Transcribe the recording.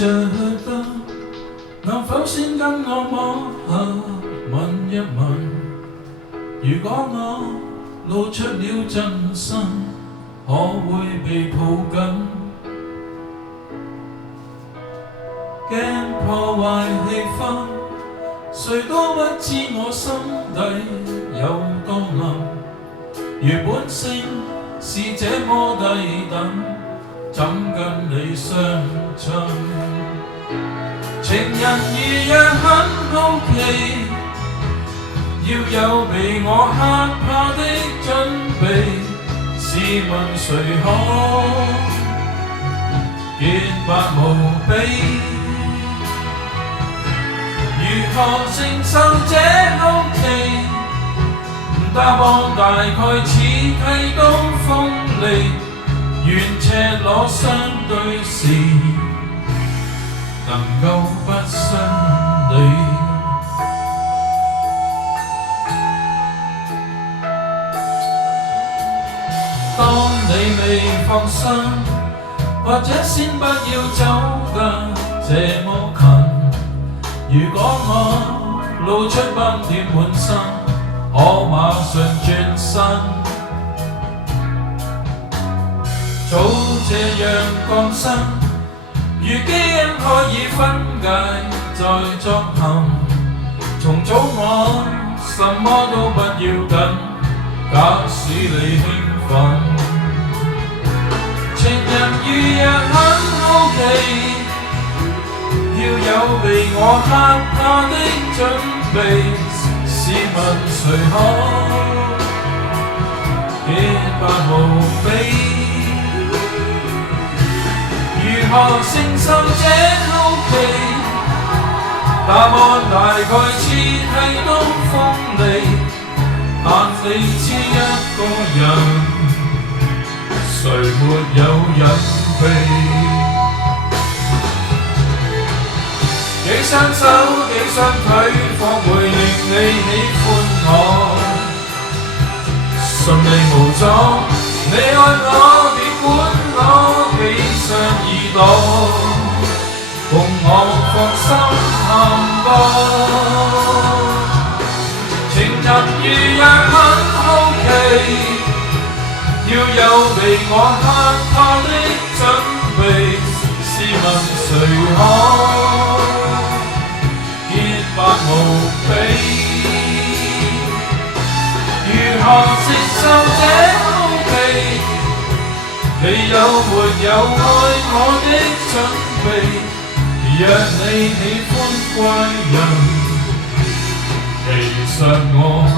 着燈，能否先跟我摸下問一問？如果我露出了真身，可會被抱緊？驚破壞氣氛，誰都不知我心底有多冷。如本性是這麼低等，怎跟你相襯？情人如若很好奇，要有被我嚇怕的準備。試問誰可潔白無比？如何承受這好奇？答案大概似剃刀鋒利，願赤裸相對時，能夠不傷你。當你未放心，或者先不要走得這麼近。如果我露出斑點滿身，可馬上轉身。早這樣降生，如基因可以分解再作行。重組我什麼都不要緊，假使你興奮。情人如若很好奇，要有被我嚇怕的準備。試問誰可潔白無比？如何承受這好奇？答案大概似剃刀鋒利，但你知一個人，誰沒有隱秘？幾雙手幾雙腿，方會令你喜歡我。順利無阻，你愛我，別管我幾雙耳朵，共我放心探過。情人如若很好奇，要有被我嚇怕的準備。試問誰可潔白無比？如何承受這好奇？你有沒有愛我的準備？若你喜歡怪人，其實我很